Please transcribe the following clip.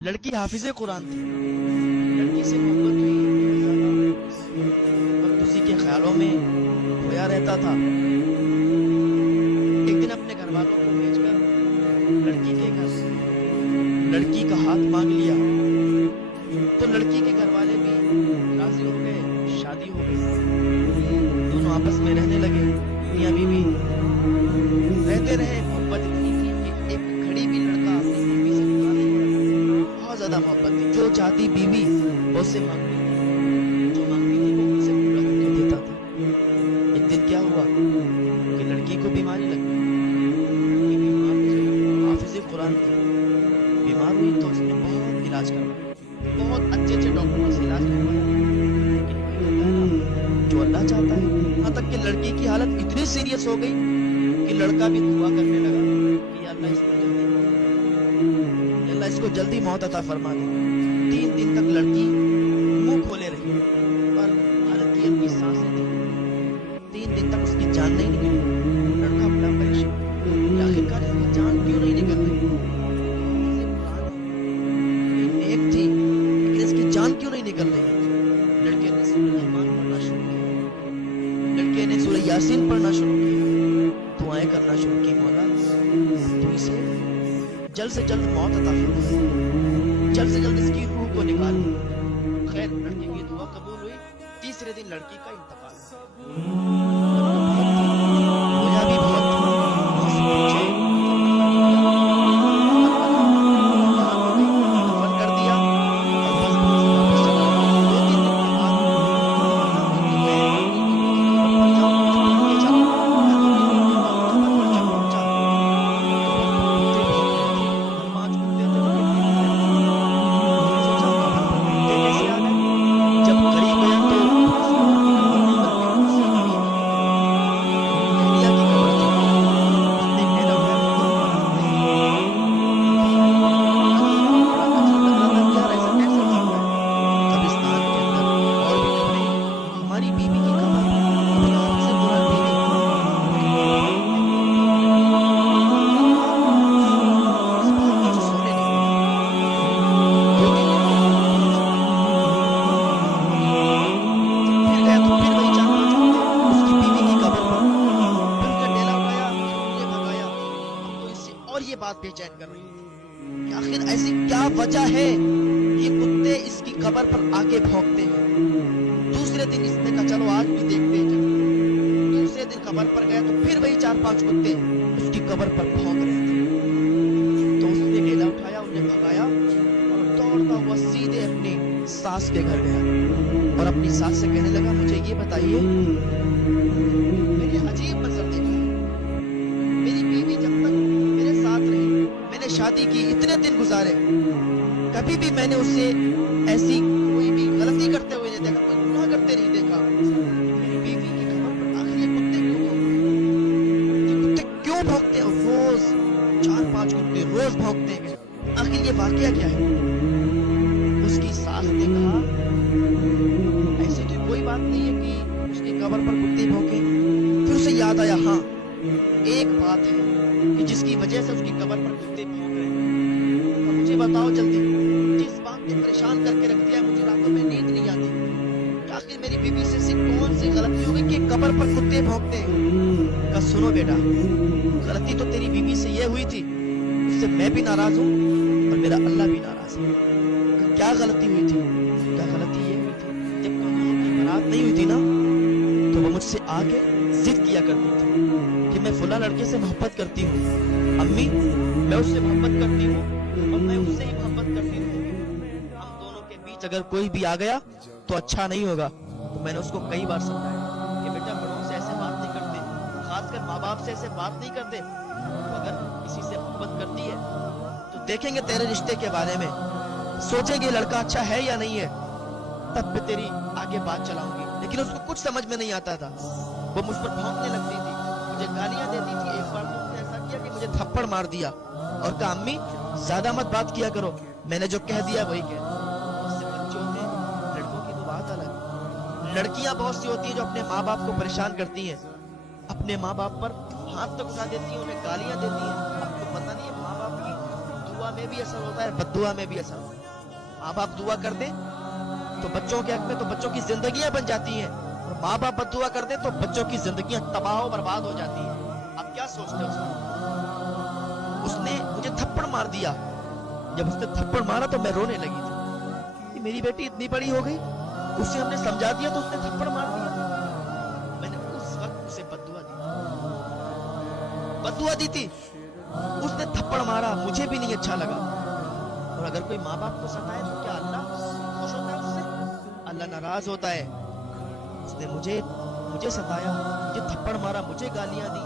लड़की हाफिज कुरान थी। लड़की से मोहब्बत हुई और उसी के ख्यालों में खोया रहता था। एक दिन अपने घर वालों को भेजकर लड़की के घर लड़की का हाथ मांग लिया तो लड़की के घर वाले भी राजी हो गए, शादी हो गई। दोनों आपस में रहने लगे, मियां बीवी रहते रहे। मोहब्बत इतनी थी कि एक घड़ी भी लड़का अपनी बीवी से जुदा नहीं हुआ। बहुत ज्यादा मोहब्बत थी। जो चाहती बीवी वो उससे मांगती थी, जो मांगती थी वो उसे पूरा करके देता था। एक दिन क्या हुआ कि लड़की को बीमारी लग गई। लड़की बीमार हो गई, हाफिज कुरान थी। बीमार हुई तो उसने बहुत इलाज करवाया, बहुत अच्छे अच्छे डॉक्टरों से इलाज करवाया, लेकिन वही होता है ना जो अल्लाह चाहता है। यहाँ तक कि लड़की की हालत इतनी सीरियस हो गई कि लड़का भी दुआ करने लगा कि या अल्लाह इसको जल्दी मौत अता फरमा दे। 3 दिन तक लड़की मुंह खोले रही और हल्की हल्की सांसें थी। 3 दिन तक उसकी जान नहीं निकली। लड़का बड़ा परेशान, आखिरकार इसकी जान क्यों नहीं निकल रही? नेक थी लेकिन इसकी जान क्यों नहीं निकल रही? लड़के ने सूरह रहमान पढ़ना शुरू किया, लड़के ने सूरह यासीन पढ़ना शुरू किया, दुआएं करना शुरू की। मौला तू इसे जल्द से जल्द मौत अता फरमा, जल्द से जल्द इसकी रूह को निकाल। खैर लड़की की दुआ कबूल हुई। तीसरे दिन लड़की का इंतकाल रोया भी बहुत था, आंसू बहे। दफन कर दिया और बस वापस चला गया। 2-3 दिन के बाद बेचैन कर रही है कि आखिर ऐसी क्या वजह है ये कुत्ते इसकी कब्र पर आके भौंकते हैं। दूसरे दिन इसने कहा चलो आज भी देखते हैं। दूसरे दिन कब्र पर गया तो फिर वही 4-5 कुत्ते उसकी कब्र पर भौंक रहे थे। तो उसने ढेला उठाया, उन्हें भगाया और दौड़ता हुआ सीधे अपनी सास के घर गया और अपनी सास से कहने लगा मुझे ये बताइए, मैंने अजीब मंजर देखा। मेरी बीवी जब तक मेरे साथ रही, मैंने शादी की, इतने दिन गुजारे, कभी भी मैंने उससे ऐसी कोई भी गलती करते हुए नहीं देखा, कोई गुनाह करते नहीं देखा। मेरी बीवी की खबर पर आखिर ये कुत्ते क्यों भौंकते हैं? रोज 4-5 कुत्ते रोज भौंकते हैं, आखिर ये वाकया क्या है? उसकी सास ने कहा ऐसी तो कोई बात नहीं है कि उसकी कब्र पर कुत्ते भौंके। फिर उसे याद आया, हाँ एक बात है कि जिसकी वजह से उसकी कब्र पर कुत्ते भौंक रहे हैं। तो मुझे बताओ जल्दी, जिस बात ने परेशान करके रख दिया, मुझे रातों में नींद नहीं आती। आखिर मेरी बीवी से कौन सी गलती हो गई कि कब्र पर कुत्ते भौंकते हैं? कहा सुनो बेटा, गलती तो तेरी बीवी से ये हुई थी, उससे मैं भी नाराज हूँ और मेरा अल्लाह भी नाराज है। क्या गलती हुई थी? क्या गलती ये हुई थी, जब दोनों की बारात नहीं हुई थी ना, तो वो मुझसे आके जिद किया करती थी कि मैं फुला लड़के से मोहब्बत करती हूँ, अम्मी मैं उससे मोहब्बत करती हूँ और मैं उससे ही मोहब्बत करती हूँ। हम दोनों के बीच अगर कोई भी आ गया तो अच्छा नहीं होगा। तो मैंने उसको कई बार समझाया कि बेटा बड़ों से ऐसे बात नहीं करते, खासकर माँ बाप से ऐसे बात नहीं करते। तो अगर किसी से मोहब्बत करती है तो देखेंगे तेरे रिश्ते के बारे में, सोचेंगे लड़का अच्छा है या नहीं है, तब मैं तेरी आगे बात चलाऊंगी। लेकिन उसको कुछ समझ में नहीं आता था, वो मुझ पर भौंकने लगती थी, मुझे गालियां देती थी। एक बार तो उसने ऐसा किया कि मुझे थप्पड़ मार दिया और कहा अम्मी ज्यादा मत बात किया करो, मैंने जो कह दिया वही कह। उससे बच्चे होते हैं, लड़कों की तो बात अलग। लड़कियां बहुत सी होती हैं जो अपने माँ बाप को परेशान करती हैं, अपने माँ बाप पर हाथ तक उठा देती हैं, उन्हें गालियां देती हैं। आपको पता नहीं है माँ बाप की दुआ دعا میں بھی اثر ہوتا ہے, بد دعا میں بھی اثر ہوتا ہے. ماں باپ دعا کر دیں تو بچوں کے حق میں تو بچوں کی زندگیاں بن جاتی ہیں, اور ماں باپ بد دعا کر دیں تو بچوں کی زندگیاں تباہ و برباد ہو جاتی ہیں. آپ کیا سوچتے ہیں؟ اس نے مجھے تھپڑ مار دیا. جب اس نے تھپڑ مارا تو میں رونے لگی تھی کہ میری بیٹی اتنی بڑی ہو گئی, اسے ہم نے سمجھا دیا تو اس نے تھپڑ مار دیا. میں نے اس وقت اسے بد دعا دی تھی, اس نے تھپڑ مارا, مجھے بھی نہیں اچھا لگا. اور اگر کوئی ماں باپ کو ستائے تو کیا اللہ خوش ہوتا ہے اس سے؟ اللہ ناراض ہوتا ہے. اس نے مجھے ستایا, مجھے تھپڑ مارا, مجھے گالیاں دی,